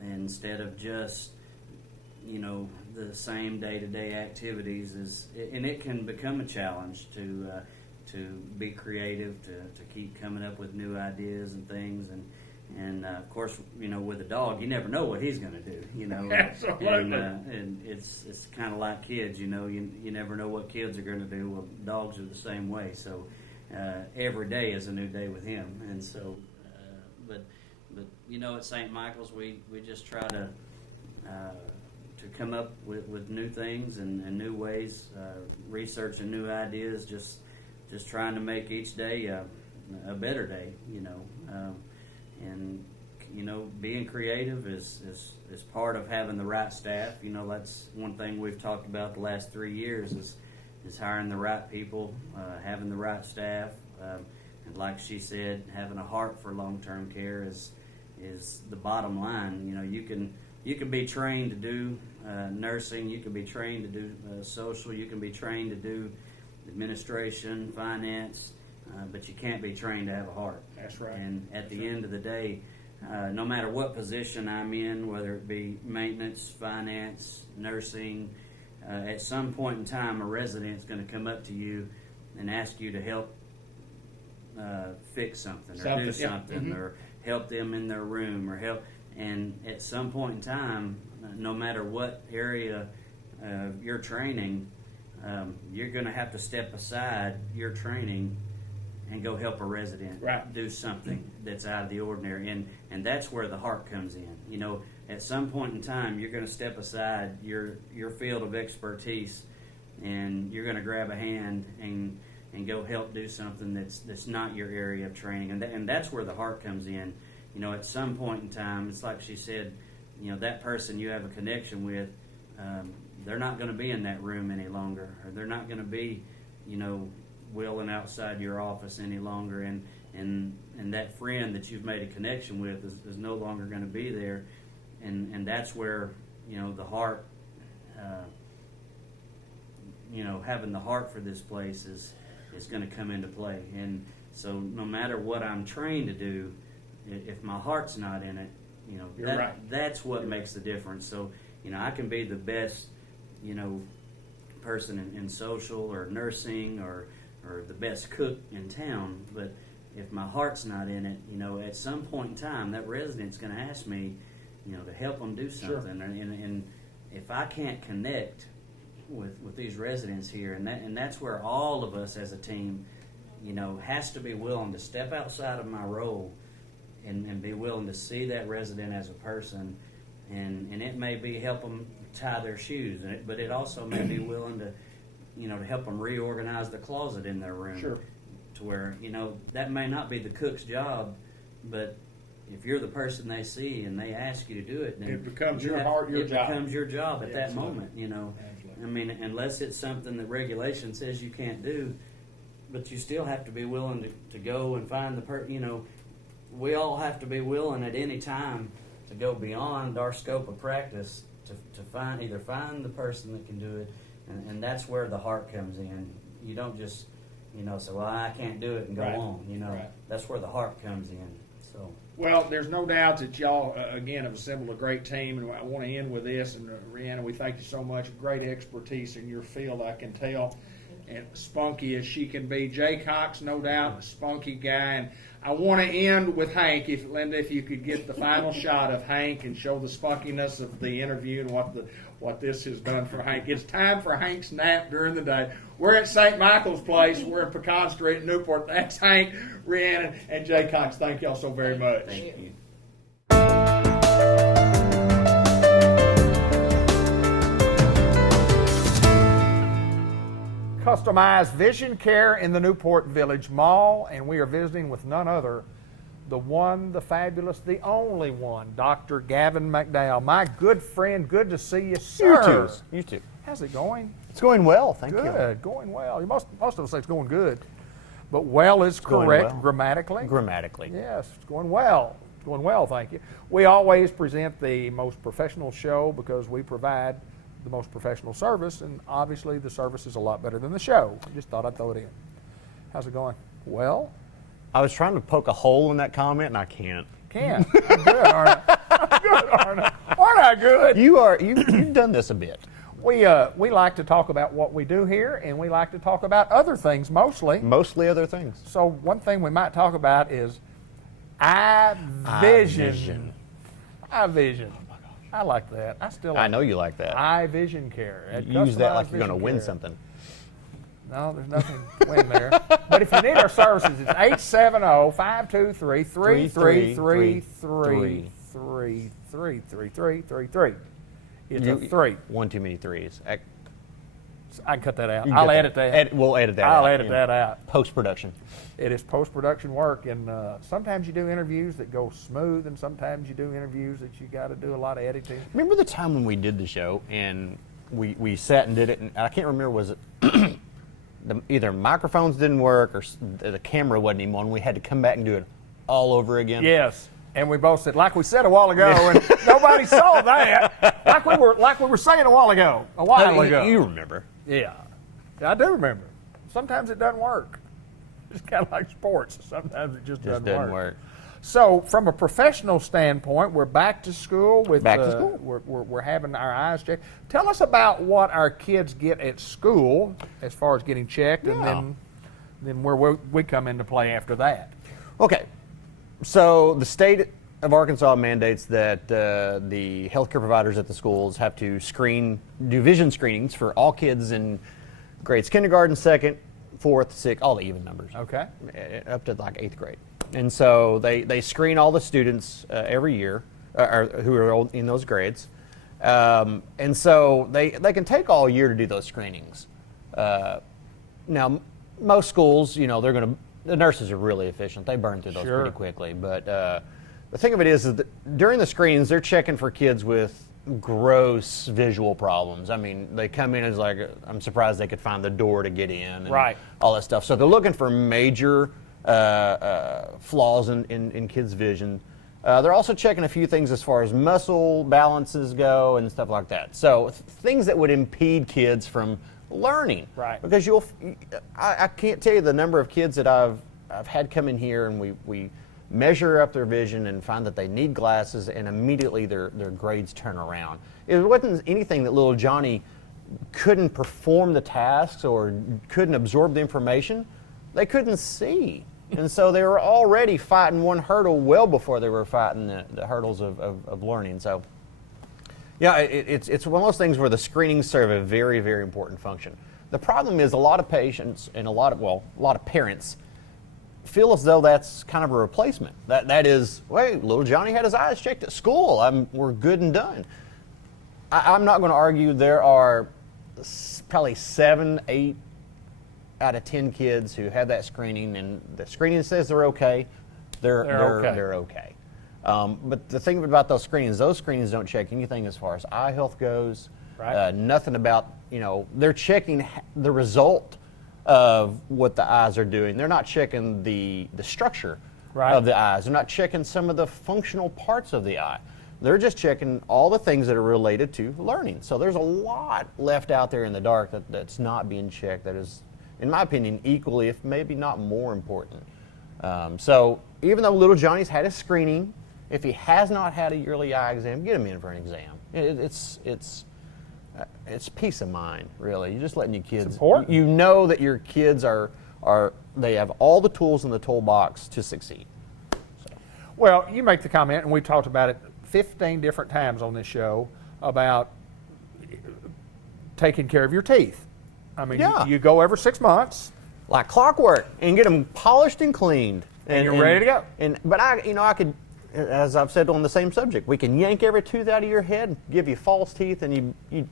instead of just, you know, the same day-to-day activities. And it can become a challenge to be creative, to keep coming up with new ideas and things. And of course, you know, with a dog, you never know what he's going to do, you know. Absolutely. And it's kind of like kids, you know. You never know what kids are going to do. Well, dogs are the same way. So every day is a new day with him. And so, but you know, at St. Michael's, we just try to come up with new things and new ways, researching new ideas, just trying to make each day a better day, you know. And you know, being creative is part of having the right staff. You know, that's one thing we've talked about the last 3 years is hiring the right people, having the right staff, and like she said, having a heart for long-term care is the bottom line. You know, you can be trained to do nursing, you can be trained to do social, you can be trained to do administration, finance, but you can't be trained to have a heart. That's right. And at the end of the day, no matter what position I'm in, whether it be maintenance, finance, nursing, at some point in time, a resident's going to come up to you and ask you to help fix something or do something, or help them in their room, or help. And at some point in time, no matter what area you're training, you're going to have to step aside your training and go help a resident do something that's out of the ordinary. And that's where the heart comes in. You know, at some point in time, you're going to step aside your field of expertise, and you're going to grab a hand and go help do something that's not your area of training. And that's where the heart comes in. You know, at some point in time, it's like she said, you know, that person you have a connection with, they're not going to be in that room any longer, or they're not going to be, you know, wheeling outside your office any longer, and that friend that you've made a connection with is no longer going to be there, and that's where, you know, the heart, you know, having the heart for this place is going to come into play. And so no matter what I'm trained to do, if my heart's not in it, you know, that's what makes the difference. So, you know, I can be the best, you know, person in social or nursing or the best cook in town, but if my heart's not in it, you know, at some point in time, that resident's going to ask me, you know, to help them do something. Sure. And if I can't connect with these residents here, and that's where all of us as a team, you know, has to be willing to step outside of my role and be willing to see that resident as a person, and it may be help them tie their shoes, but it also may be willing to, you know, to help them reorganize the closet in their room. Sure. To where, you know, that may not be the cook's job, but if you're the person they see and they ask you to do it, then it becomes your job. It becomes your job at that Absolutely. moment, you know. Absolutely. I mean, unless it's something that regulation says you can't do, but you still have to be willing to go and find you know, we all have to be willing at any time to go beyond our scope of practice to find the person that can do it, and that's where the heart comes in. You don't just, you know, say, well, I can't do it and go on, you know. That's where the heart comes in. So. Well, there's no doubt that y'all, again, have assembled a great team, and I want to end with this. And Rhiannon, we thank you so much. Great expertise in your field, I can tell. And spunky as she can be. Jay Cox, no doubt, a spunky guy. And I want to end with Hank. Linda, if you could get the final shot of Hank and show the spunkiness of the interview and what this has done for Hank. It's time for Hank's nap during the day. We're at St. Michael's Place. We're in Pecan Street in Newport. That's Hank, Rhiannon, and Jay Cox. Thank y'all so very much. Thank you. Customized vision care in the Newport Village Mall, and we are visiting with none other, the one, the fabulous, the only one, Dr. Gavin McDowell. My good friend, good to see you, sir. You too. How's it going? It's going well, thank you. Good, going well. Most of us say it's going good, but well is correct well. grammatically. Grammatically. Yes, it's going well. It's going well, thank you. We always present the most professional show because we provide the most professional service, and obviously the service is a lot better than the show. I just thought I'd throw it in. How's it going? Well? I was trying to poke a hole in that comment, and I can't. Good, all right. Good. Aren't I good? You've done this a bit. We like to talk about what we do here, and we like to talk about other things mostly. Mostly other things. So one thing we might talk about is eye vision. Eye vision. I like that. I know you like that. Eye vision care. You use that like Customized you're going to vision win care. something. No, there's nothing to win there. But if you need our services, it's 870-523-3333. It's a 3. One too many threes. I can cut that out. You I'll got edit that. We'll edit that out. I'll edit that out. Post-production. It is post-production work, and sometimes you do interviews that go smooth, and sometimes you do interviews that you got to do a lot of editing. Remember the time when we did the show and we sat and did it, and I can't remember, was it either microphones didn't work or the camera wasn't even on. We had to come back and do it all over again. Yes, and we both said, like we said a while ago, and nobody saw that. Like we were saying a while ago. You remember? Yeah, I do remember. Sometimes it doesn't work. It's kind of like sports. Sometimes it just doesn't work. So, from a professional standpoint, we're back to school. We're having our eyes checked. Tell us about what our kids get at school as far as getting checked, and then where we come into play after that. Okay, so the state of Arkansas mandates that the healthcare providers at the schools have to do vision screenings for all kids in grades kindergarten, 2nd, 4th, 6th, all the even numbers. Okay. Up to like 8th grade. And so they screen all the students every year who are in those grades. And so they can take all year to do those screenings. Now, most schools, the nurses are really efficient. They burn through those pretty quickly. But the thing of it is that during the screenings, they're checking for kids with gross visual problems. I mean, they come in as like, I'm surprised they could find the door to get in and all that stuff. So they're looking for major flaws in kids' vision. They're also checking a few things as far as muscle balances go and stuff like that. So things that would impede kids from learning. Right. Because I can't tell you the number of kids that I've had come in here and we measure up their vision and find that they need glasses, and immediately their grades turn around. It wasn't anything that little Johnny couldn't perform the tasks or couldn't absorb the information. They couldn't see. And so they were already fighting one hurdle well before they were fighting the hurdles of learning. So, yeah, it's one of those things where the screenings serve a very, very important function. The problem is a lot of patients and a lot of parents feel as though that's kind of a replacement. That is, wait, little Johnny had his eyes checked at school. We're good and done. I'm not going to argue there are probably 7, 8 out of 10 kids who have that screening, and the screening says they're okay. They're okay. But the thing about those screenings don't check anything as far as eye health goes. Right. Nothing about, they're checking the result of what the eyes are doing. They're not checking the structure of the eyes. They're not checking some of the functional parts of the eye. They're just checking all the things that are related to learning. So there's a lot left out there in the dark that's not being checked that is, in my opinion, equally, if maybe not more important. So even though little Johnny's had a screening, if he has not had a yearly eye exam, get him in for an exam. It's peace of mind, really. You're just letting your kids, you know that your kids they have all the tools in the toolbox to succeed. So. Well, you make the comment, and we talked about it 15 different times on this show about taking care of your teeth. I mean, you go every 6 months. Like clockwork, and get them polished and cleaned. And you're ready to go. But I could, as I've said on the same subject, we can yank every tooth out of your head and give you false teeth, and you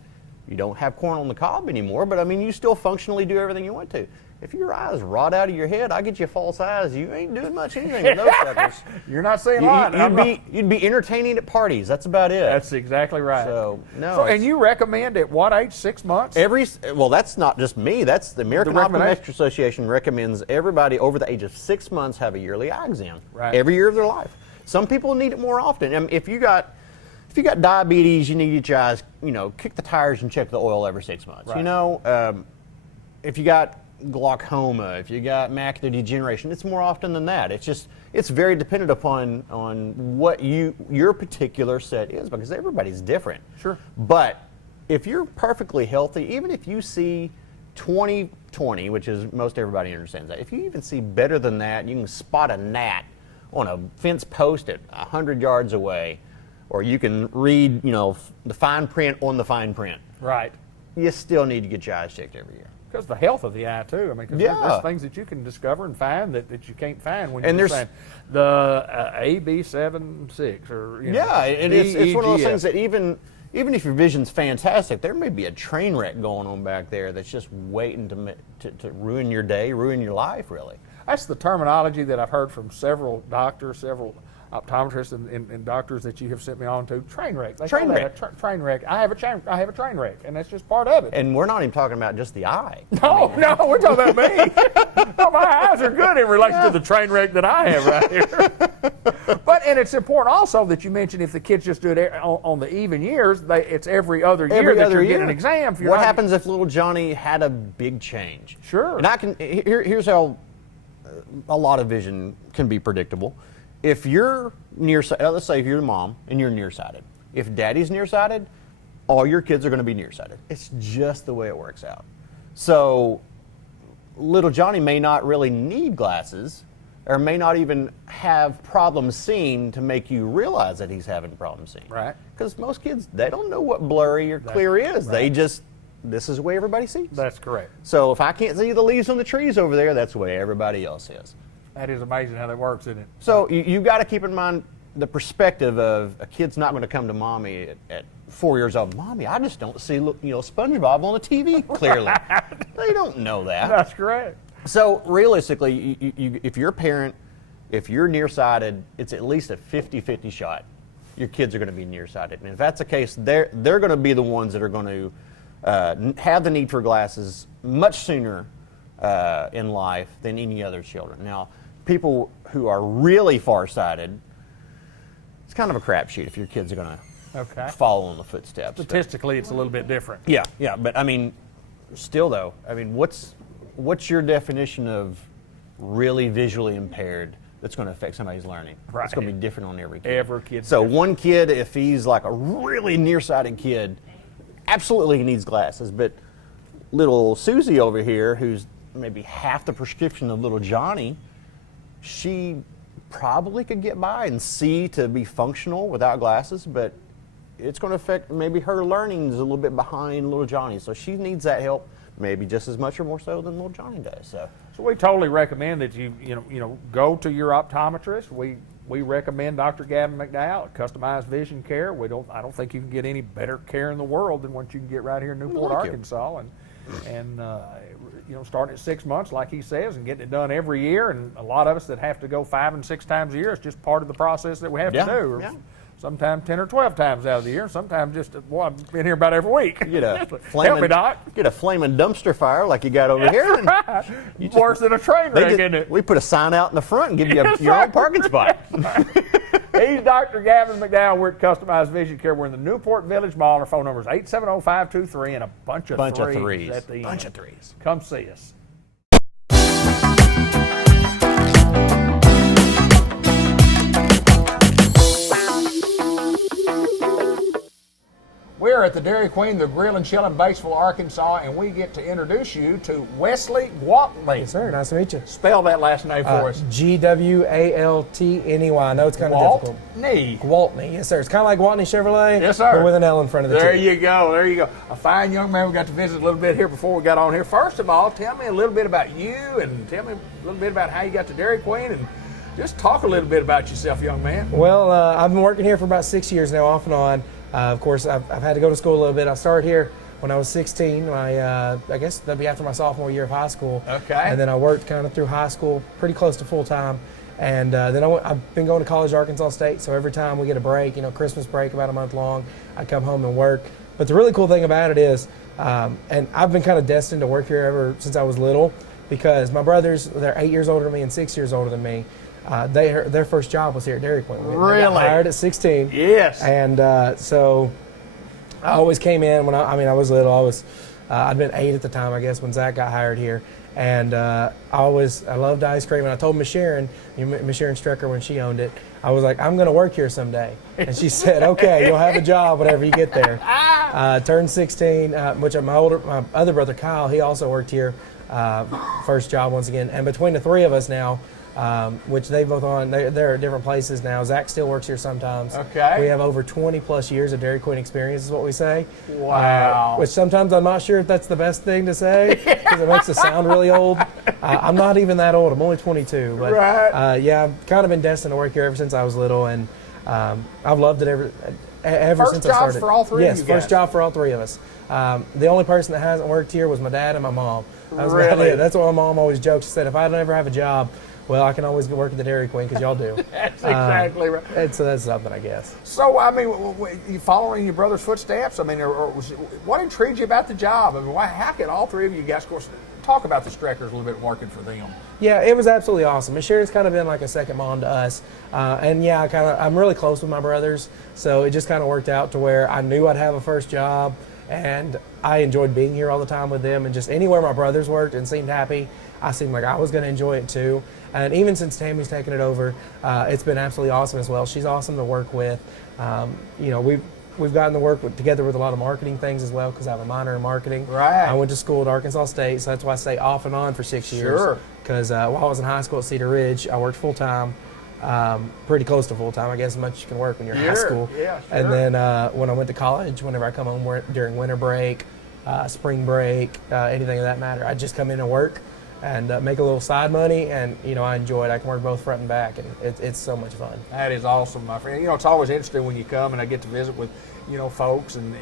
don't have corn on the cob anymore, but I mean, you still functionally do everything you want to. If your eyes rot out of your head, I get you false eyes. You ain't doing much anything with those suckers. You're not saying a lot. You'd be entertaining at parties. That's about it. That's exactly right. And you recommend at what age? 6 months? That's not just me. That's the American Optometric Association recommends everybody over the age of 6 months have a yearly eye exam every year of their life. Some people need it more often. I mean, if you got diabetes, you need to get your eyes, kick the tires and check the oil every 6 months. Right. If you got glaucoma, if you got macular degeneration, it's more often than that. It's very dependent upon what your particular set is, because everybody's different. Sure. But if you're perfectly healthy, even if you see 20/20, which is most everybody understands that, if you even see better than that, you can spot a gnat on a fence post at 100 yards away, or you can read, the fine print on the fine print. Right. You still need to get your eyes checked every year. Because the health of the eye too. I mean, because there's things that you can discover and find that you can't find when you're saying the AB76 or it's one of those things that even if your vision's fantastic, there may be a train wreck going on back there that's just waiting to ruin your day, ruin your life, really. That's the terminology that I've heard from several doctors, several optometrists and doctors that you have sent me on to. Train wreck. Train wreck. Train wreck. I have a train wreck, and that's just part of it. And we're not even talking about just the eye. No, we're talking about me. No, my eyes are good in relation to the train wreck that I have right here. And it's important also that you mention if the kids just do it on the even years, it's every other year that you're getting an exam. What happens if little Johnny had a big change? Sure. And here's how a lot of vision can be predictable. If you're nearsighted, let's say if you're the mom and you're nearsighted. If daddy's nearsighted, all your kids are going to be nearsighted. It's just the way it works out. So little Johnny may not really need glasses, or may not even have problems seeing to make you realize that he's having problems seeing. Right. Because most kids, they don't know what blurry or clear is. Right. This is the way everybody sees. That's correct. So if I can't see the leaves on the trees over there, that's the way everybody else is. That is amazing how that works, isn't it? So you've got to keep in mind the perspective of a kid's not going to come to mommy at 4 years old. Mommy, I just don't see SpongeBob on the TV clearly. They don't know that. That's correct. So realistically, if you're a parent, if you're nearsighted, it's at least a 50-50 shot. Your kids are going to be nearsighted. And if that's the case, they're going to be the ones that are going to have the need for glasses much sooner in life than any other children. Now, people who are really farsighted, it's kind of a crapshoot if your kids are going to follow in the footsteps. Statistically, it's a little bit different. Yeah, but I mean, still though, I mean, what's your definition of really visually impaired that's going to affect somebody's learning? Right. It's going to be different on every kid. Every kid. So one kid, if he's like a really nearsighted kid, absolutely he needs glasses. But little Susie over here, who's maybe half the prescription of little Johnny, she probably could get by and see to be functional without glasses, but it's going to affect maybe her learning is a little bit behind little Johnny. So she needs that help maybe just as much or more so than little Johnny does. So we totally recommend that you go to your optometrist. We recommend Dr. Gavin McDowell at Customized Vision Care. I don't think you can get any better care in the world than what you can get right here in Newport, Arkansas. And starting at 6 months, like he says, and getting it done every year. And a lot of us that have to go 5 and 6 times a year, it's just part of the process that we have to do. Yeah. Sometimes 10 or 12 times out of the year. Sometimes I've been here about every week. Help me, Doc. Get a flaming dumpster fire like you got over here. Right. Worse than a train wreck, isn't it? We put a sign out in the front and give you your own parking spot. He's Dr. Gavin McDowell. We're at Customized Vision Care. We're in the Newport Village Mall. Our phone number is 870-523 and a bunch of threes at the end. Bunch of threes. Come see us. We're at the Dairy Queen, the Grill and Chill in Batesville, Arkansas, and we get to introduce you to Wesley Gwaltney. Yes, sir. Nice to meet you. Spell that last name for us. Gwaltney. I know it's kind of difficult. Gwaltney. Yes, sir. It's kind of like Gwaltney Chevrolet. Yes, sir. But with an L in front of the There T. you go. There you go. A fine young man. We got to visit a little bit here before we got on here. First of all, tell me a little bit about you and tell me a little bit about how you got to Dairy Queen and just talk a little bit about yourself, young man. Well, I've been working here for about 6 years now, off and on. Of course, I've had to go to school a little bit. I started here when I was 16. I guess that'd be after my sophomore year of high school. Okay. And then I worked kind of through high school, pretty close to full time. And then I've been going to college at Arkansas State. So every time we get a break, Christmas break about a month long, I come home and work. But the really cool thing about it is, and I've been kind of destined to work here ever since I was little, because my brothers, they're 8 years older than me and 6 years older than me. Their first job was here at Dairy Queen. Really? They got hired at 16. Yes. And so I always came in when I was little. I was I'd been 8 at the time, I guess, when Zach got hired here. And I loved ice cream. And I told Miss Sharon Strecker, when she owned it, I was like, I'm going to work here someday. And she said, okay, you'll have a job whenever you get there. Turned 16, which my other brother Kyle, he also worked here, first job once again. And between the three of us now, which they're at different places now. Zach still works here sometimes. Okay. We have over 20 plus years of Dairy Queen experience is what we say. Wow. Which sometimes I'm not sure if that's the best thing to say because it makes us sound really old. I'm not even that old. I'm only 22. But Right. yeah, I've kind of been destined to work here ever since I was little, and I've loved it ever First since I jobs started. for all three of yes, you first guys? job for all three of us. The only person that hasn't worked here was my dad and my mom. That was about Really? it. That's what my mom always jokes. She said, if I don't ever have a job, well, I can always go work at the Dairy Queen because y'all do. That's exactly right. And so that's something, I guess. So, I mean, you following your brother's footsteps? I mean, what intrigued you about the job? I mean, how could all three of you guys, of course, talk about the Streckers a little bit working for them? Yeah, it was absolutely awesome. Miss Sharon's kind of been like a second mom to us. And yeah, I'm really close with my brothers. So it just kind of worked out to where I knew I'd have a first job. And I enjoyed being here all the time with them. And just anywhere my brothers worked and seemed happy, I seemed like I was going to enjoy it too. And even since Tammy's taken it over, it's been absolutely awesome as well. She's awesome to work with. You know, we've gotten to work together with a lot of marketing things as well because I have a minor in marketing. Right. I went to school at Arkansas State, so that's why I stay off and on for 6 years. Sure. Because while I was in high school at Cedar Ridge, I worked full time, pretty close to full time, I guess, as much as you can work when you're in high school. Yeah, sure. And then when I went to college, whenever I come home during winter break, spring break, anything of that matter, I'd just come in and work and make a little side money, and you know I enjoy it. I can work both front and back, and it's so much fun. That is awesome, my friend. You know, it's always interesting when you come and I get to visit with, you know, folks and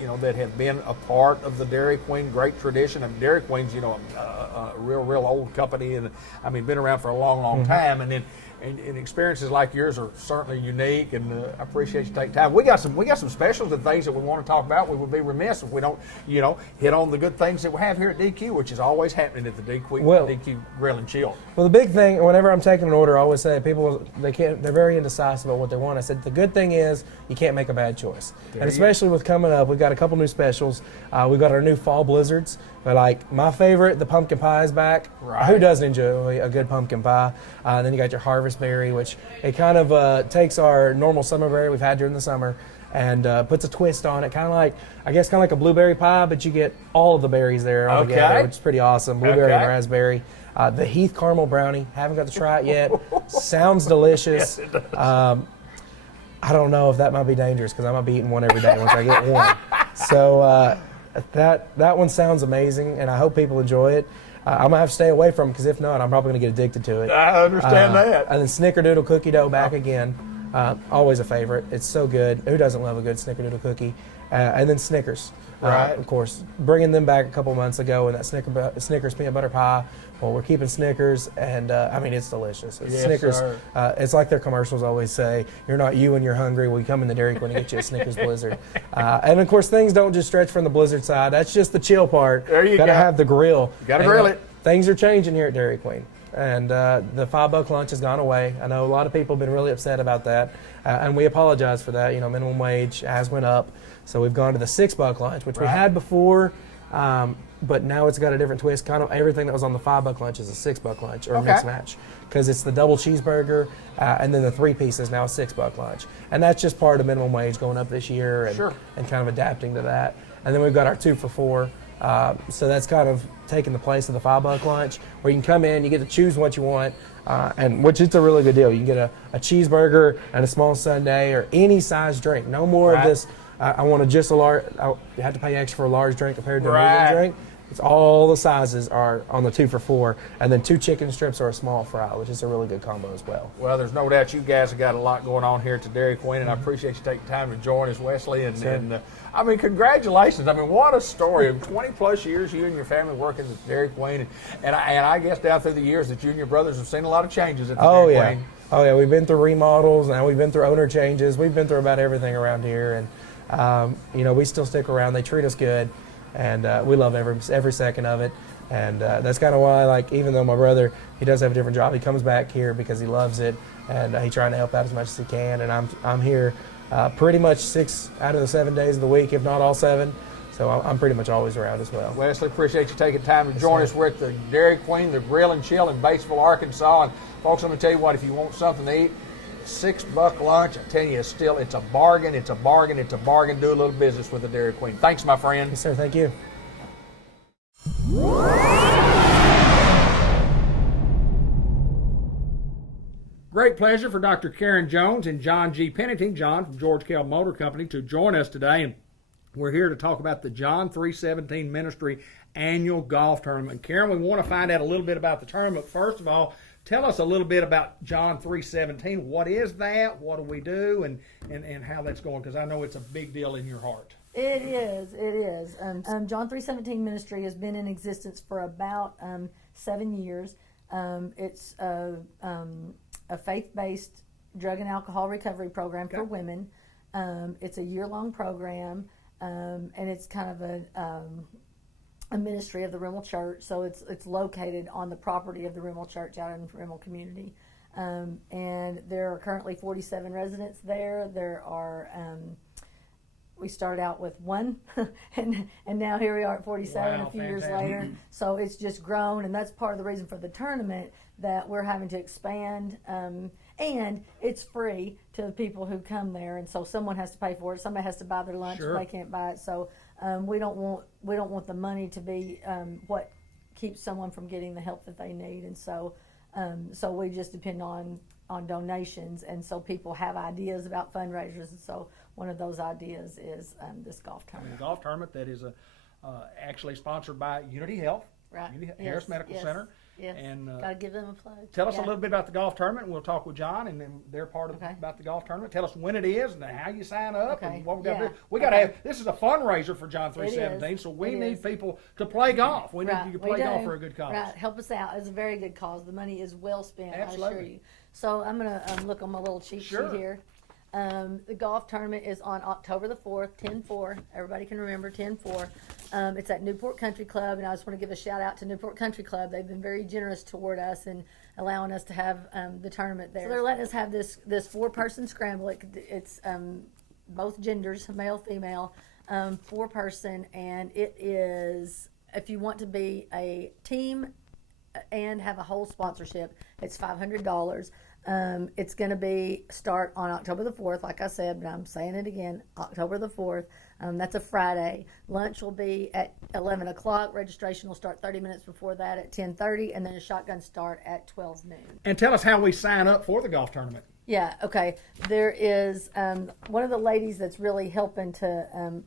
you know, that have been a part of the Dairy Queen, great tradition. I mean, Dairy Queen's, you know, a real old company, and I mean, been around for a long time. And then and experiences like yours are certainly unique, and I appreciate you taking time. We got some specials and things that we want to talk about. We would be remiss if we don't, you know, hit on the good things that we have here at DQ, which is always happening at the DQ Grill and Chill. Well, the big thing, whenever I'm taking an order, I always say they're very indecisive about what they want. I said the good thing is you can't make a bad choice, and especially with coming up, we've got a couple new specials. We've got our new fall blizzards. But like my favorite, the pumpkin pie is back. Right. Who doesn't enjoy a good pumpkin pie? Then you got your harvest berry, which it kind of takes our normal summer berry we've had during the summer and puts a twist on it, kind of like a blueberry pie, but you get all of the berries there all together, which is pretty awesome. Blueberry and raspberry. The Heath caramel brownie, haven't got to try it yet. Sounds delicious. Yes, it does. I don't know if that might be dangerous because I might be eating one every day once I get one. So that one sounds amazing, and I hope people enjoy it. I'm gonna have to stay away from it because if not, I'm probably gonna get addicted to it. I understand that. And then Snickerdoodle cookie dough back again. Always a favorite. It's so good. Who doesn't love a good Snickerdoodle cookie? And then Snickers. Right. Of course, bringing them back a couple months ago, and that Snickers peanut butter pie. Well, we're keeping Snickers, and I mean, it's delicious. Yes, Snickers, sir. it's like their commercials always say, you're not you when you're hungry. We come in the Dairy Queen and get you a Snickers Blizzard. And of course, things don't just stretch from the Blizzard side. That's just the chill part. There you Gotta go. have the grill. You gotta grill it. Things are changing here at Dairy Queen. And the $5 lunch has gone away. I know a lot of people have been really upset about that, and we apologize for that. You know, minimum wage has went up, so we've gone to the $6 lunch, which we had before, but now it's got a different twist. Kind of everything that was on the $5 lunch is a $6 lunch or a mixed match, because it's the double cheeseburger and then the 3 pieces now a $6 lunch, and that's just part of minimum wage going up this year and kind of adapting to that. And then we've got our 2 for $4. So that's kind of taking the place of the $5 lunch, where you can come in, you get to choose what you want, and which it's a really good deal. You can get a cheeseburger and a small sundae or any size drink. No more of this. I want just a large. You have to pay extra for a large drink compared to a medium drink. It's all the sizes are on the 2 for $4, and then 2 chicken strips or a small fry, which is a really good combo as well. Well, there's no doubt you guys have got a lot going on here at the Dairy Queen, and I appreciate you taking time to join us, Wesley. And I mean, congratulations. I mean, what a story. 20 plus years you and your family working at the Dairy Queen, and I guess down through the years that you and your brothers have seen a lot of changes at the Dairy Queen. Oh yeah, we've been through remodels, now we've been through owner changes, we've been through about everything around here, and you know, we still stick around. They treat us good. And we love every second of it, and that's kind of why, like, even though my brother, he does have a different job, he comes back here because he loves it, and he's trying to help out as much as he can. And I'm here pretty much 6 out of the 7 days of the week, if not all 7. So I'm pretty much always around as well. Wesley, appreciate you taking time to join us. We're at the Dairy Queen, the Grill and Chill in Batesville, Arkansas. And folks, I'm going to tell you what, if you want something to eat, $6 lunch, I tell you, it's a bargain, it's a bargain, it's a bargain. Do a little business with the Dairy Queen. Thanks, my friend. Yes, sir. Thank you. Great pleasure for Dr. Karen Jones and John G. Pennington, John from George Kell Motor Company, to join us today. And we're here to talk about the John 317 Ministry Annual Golf Tournament. Karen, we want to find out a little bit about the tournament. First of all, tell us a little bit about John 317. What is that? What do we do? And how that's going? Because I know it's a big deal in your heart. It is. John 317 Ministry has been in existence for about 7 years. It's a faith-based drug and alcohol recovery program for women. It's a year-long program, and it's kind of a ministry of the Rimmel Church. So it's located on the property of the Rimmel Church out in the Rimmel community. And there are currently 47 residents there. There are we started out with one, and now here we are at 47 a few years later. So it's just grown, and that's part of the reason for the tournament, that we're having to expand. And it's free to the people who come there, and so someone has to pay for it. Somebody has to buy their lunch if they can't buy it. So we don't want the money to be what keeps someone from getting the help that they need, and so we just depend on donations, and so people have ideas about fundraisers, and so one of those ideas is this golf tournament. A golf tournament that is actually sponsored by Unity Health, Right. Harris Medical Center. Yes. And gotta give them a plug. tell us a little bit about the golf tournament, and we'll talk with John, and then their part about the golf tournament. Tell us when it is and how you sign up and what we got to do. We got to have, this is a fundraiser for John 317, so we need people to play golf. We need you to play golf for a good cause. Right, help us out. It's a very good cause. The money is well spent, Absolutely. I assure you. So I'm going to look on my little cheat sheet here. The golf tournament is on October the 4th, 10-4. Everybody can remember 10-4. It's at Newport Country Club, and I just want to give a shout out to Newport Country Club. They've been very generous toward us and allowing us to have the tournament there. So they're letting us have this 4-person scramble. It's both genders, male, female, 4-person, and it is, if you want to be a team and have a whole sponsorship, it's $500. It's going to start on October the 4th, like I said, but I'm saying it again, October the 4th. That's a Friday. Lunch will be at 11 o'clock. Registration will start 30 minutes before that at 10:30, and then a shotgun start at 12 noon. And tell us how we sign up for the golf tournament. Yeah, okay. There is one of the ladies that's really helping to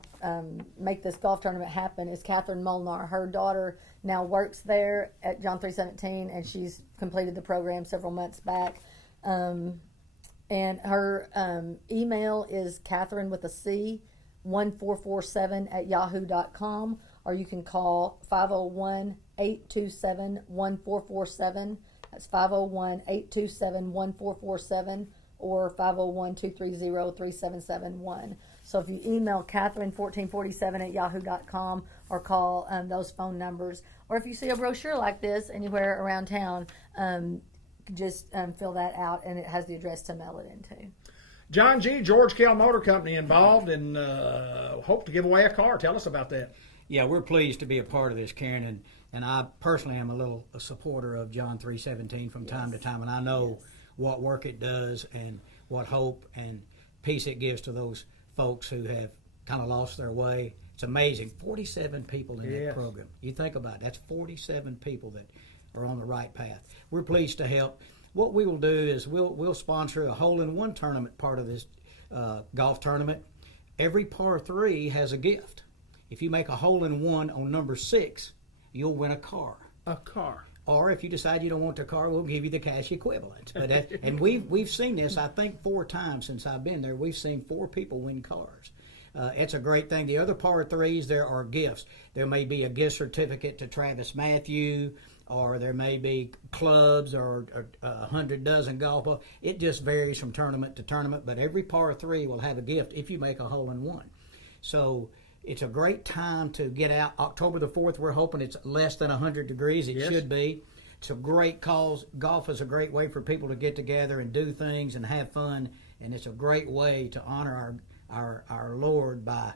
make this golf tournament happen is Catherine Molnar. Her daughter now works there at John 317, and she's completed the program several months back. And her email is Catherine with a C, 1447@yahoo.com, or you can call 501-827-1447. That's 501-827-1447 or 501-230-3771. So if you email Catherine1447@yahoo.com or call those phone numbers, or if you see a brochure like this anywhere around town, just fill that out, and it has the address to mail it into. John G., George Kell Motor Company involved, and hope to give away a car. Tell us about that. Yeah, we're pleased to be a part of this, Karen, and I personally am a supporter of John 317 from time to time, and I know what work it does and what hope and peace it gives to those folks who have kind of lost their way. It's amazing. 47 people in that program. You think about it, that's 47 people that are on the right path. We're pleased to help. What we will do is we'll sponsor a hole-in-one tournament part of this golf tournament. Every par 3 has a gift. If you make a hole-in-one on number 6, you'll win a car. A car. Or if you decide you don't want the car, we'll give you the cash equivalent. But and we've seen this, I think, 4 times since I've been there. We've seen 4 people win cars. It's a great thing. The other par 3s, there are gifts. There may be a gift certificate to Travis Matthew, or there may be clubs or 100 dozen golf balls. It just varies from tournament to tournament, but every par 3 will have a gift if you make a hole-in-one. So it's a great time to get out. October the 4th, we're hoping it's less than 100 degrees. It should be. It's a great cause. Golf is a great way for people to get together and do things and have fun, and it's a great way to honor our Lord by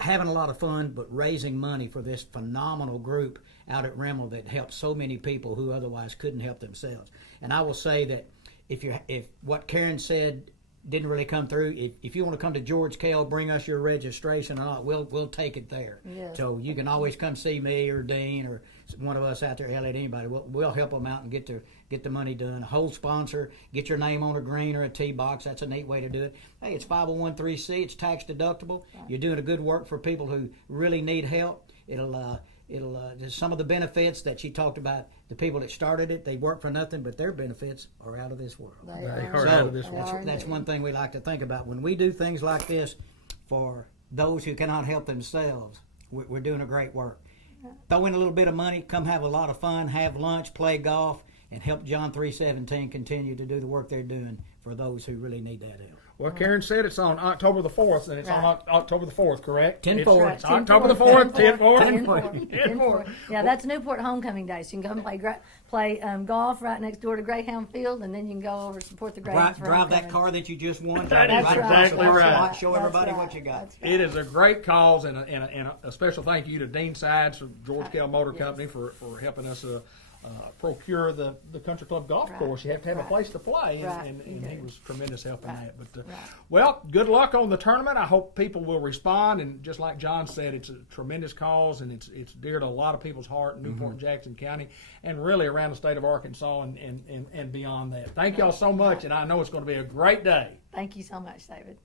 having a lot of fun, but raising money for this phenomenal group out at Rimmel that helped so many people who otherwise couldn't help themselves. And I will say that if what Karen said didn't really come through, if you want to come to George Kell, bring us your registration or not, we'll take it there. Yes. So you can always come see me or Dean or one of us out there, Elliot, anybody. We'll help them out and get the money done. A whole sponsor, get your name on a green or a tee box. That's a neat way to do it. Hey, it's 501(c)(3), it's tax deductible. Right. You're doing a good work for people who really need help. There's some of the benefits that she talked about. The people that started it, they work for nothing, but their benefits are out of this world. They are out of this world. That's one thing we like to think about when we do things like this for those who cannot help themselves. We're doing a great work. Throw in a little bit of money, come have a lot of fun, have lunch, play golf, and help John 317 continue to do the work they're doing for those who really need that help. Well, Karen said it's on October the 4th, and it's on October the 4th, correct? 10-4. It's October the 4th, 10-4. 10-4. Yeah, that's Newport homecoming day. So you can come play golf right next door to Greyhound Field, and then you can go over and support the Greyhounds. Drive that car that you just won. That is exactly right. Show everybody what you got. It is a great cause, and a special thank you to Dean Sides from George Kell Motor Company for helping us procure the country club golf course. You have to have a place to play, and he was tremendous help in that. But well, good luck on the tournament. I hope people will respond, and just like John said, it's a tremendous cause, and it's dear to a lot of people's heart in Newport and Jackson County, and really around the state of Arkansas and beyond that. Thank y'all so much, and I know it's going to be a great day. Thank you so much, David.